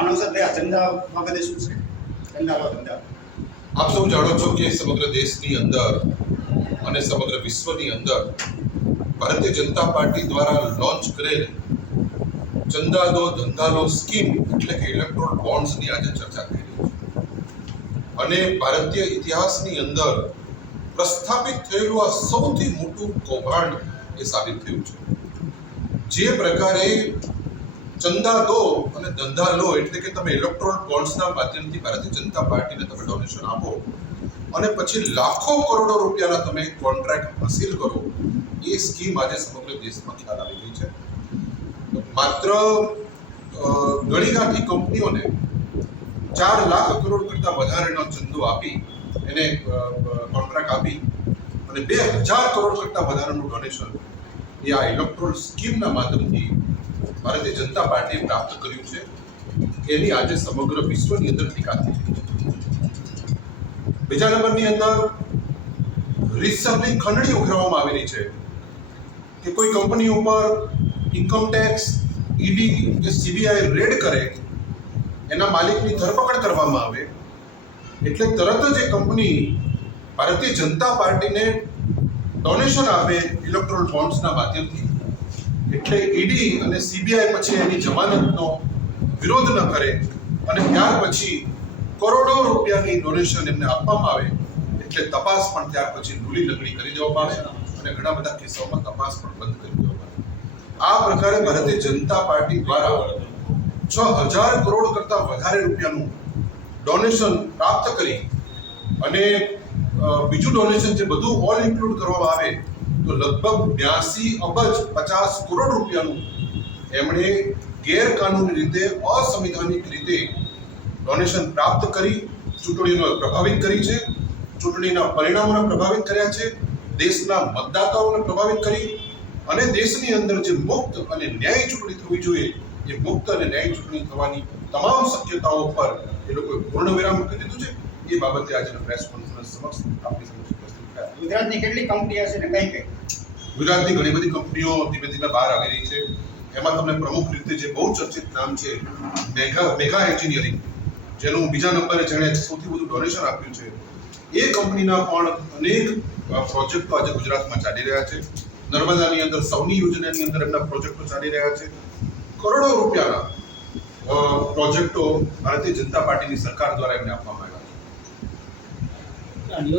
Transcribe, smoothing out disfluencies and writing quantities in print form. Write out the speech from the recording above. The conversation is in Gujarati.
કારણોસર થયા ચંદા બાબતે શું છે? ચંદા આપ સૌ જાણો છો કે સમગ્ર દેશની અંદર અને સમગ્ર વિશ્વની અંદર ભારતીય જનતા પાર્ટી દ્વારા લોન્ચ કરેલ ચંદા દો ધંધા લો સ્કીમ એટલે કે ઇલેક્ટ્રોલ બોન્ડ્સની આજે ચર્ચા થઈ રહી છે અને ભારતીય ઇતિહાસની અંદર પ્રસ્થાપિત થયેલું આ સૌથી મોટું કૌભાંડ એ સાબિત થયું છે. જે પ્રકારે ચંદા દો અને ધંધા લો એટલે કે તમે ઇલેક્ટ્રોલ બોન્ડ્સના માધ્યમથી ભારતીય જનતા પાર્ટીને તમે ડોનેશન આપો અને પછી લાખો કરોડો રૂપિયાના તમે કોન્ટ્રાક્ટ હાસિલ કરો, એ સ્કીમ આજે સમગ્ર દેશમાં ખ્યાલ આવી ગઈ છે. માત્ર ગણીગાંઠી કંપનીઓને 4 લાખ કરોડ કરતાં વધારેનો ચંદો આપી એને કોન્ટ્રાક્ટ આપી અને 2000 કરોડ કરતાં વધારાનું ડોનેશન એ આ ઇલેક્ટ્રોલ સ્કીમના માધ્યમથી ભારતીય જનતા પાર્ટીએ પ્રાપ્ત કર્યું છે. એની આજે સમગ્ર વિશ્વની અંદર ટીકા થઈ રહી છે. બીજા નંબરની અંદર રીતસરની ખંડણી ઉઘરાવવામાં આવી રહી છે કે કોઈ કંપની ઉપર ઇન્કમ ટેક્સ, ઈડી કે સીબીઆઈ રેડ કરે, એના માલિકની ધરપકડ કરવામાં આવે એટલે તરત જ એ કંપની ભારતીય જનતા પાર્ટીને ડોનેશન આપે ઇલેક્ટ્રોલ બોન્ડ્સના માધ્યમથી, એટલે ઈડી અને સીબીઆઈ પછી એની જમાનતનો વિરોધ ન કરે અને ત્યાર પછી કરોડો રૂપિયાની ડોનેશન એમને આપવામાં આવે એટલે તપાસ પણ ત્યાર પછી ડૂલી લગડી કરી દેવામાં આવે અને ઘણા બધા કિસ્સાઓમાં તપાસ પણ બંધ કરી દેવામાં આવે. આ પ્રકારે ભારતીય જનતા પાર્ટી દ્વારા 6000 કરોડ કરતાં વધારે રૂપિયાનું ડોનેશન પ્રાપ્ત કરી અને બીજું ડોનેશન જે બધું ઓલ ઇન્ક્લુડ કરવામાં આવે તો લગભગ 82 અબજ 50 કરોડ રૂપિયાનું એમણે ગેરકાનૂની રીતે, અસંવિધાનિક રીતે ડોનેશન પ્રાપ્ત કરી ચૂંટણીને પ્રભાવિત કરી છે, ચૂંટણીના પરિણામોને પ્રભાવિત કર્યા છે, દેશના મતદાતાઓને પ્રભાવિત કરી અને દેશની અંદર જે મુક્ત અને ન્યાયી ચૂંટણી થવી જોઈએ એ મુક્ત અને ન્યાયી ચૂંટણી થવાની તમામ શક્યતાઓ પર એ લોકોએ પૂર્ણ વિરામ મૂકી દીધું છે. એ બાબતે આજના પ્રેસ કોન્ફરન્સ સમક્ષ આપણી સમક્ષ ઉપસ્થિત થયા. ગુજરાતની કેટલી કંપનીઓ છે ને કઈ કઈ? ગુજરાતની ઘણી બધી કંપનીઓ ધીમે ધીમે બહાર આવી રહી છે. એમાં તમને પ્રમુખ રીતે જે બહુ ચર્ચિત નામ છે મેગા એન્જિનિયરિંગ, જેનું બીજા નંબરે જેણે સૌથી વધુ ડોનેશન આપ્યું છે, એ કંપનીના પણ અનેક પ્રોજેક્ટો આજે ગુજરાતમાં ચાલી રહ્યા છે. નર્મદાની અંદર સૌની યોજનાની અંદર એમના પ્રોજેક્ટો ચાલી રહ્યા છે. કરોડો રૂપિયાના પ્રોજેક્ટો ભારતીય જનતા પાર્ટીની સરકાર દ્વારા એમને આપવામાં આવ્યા છે.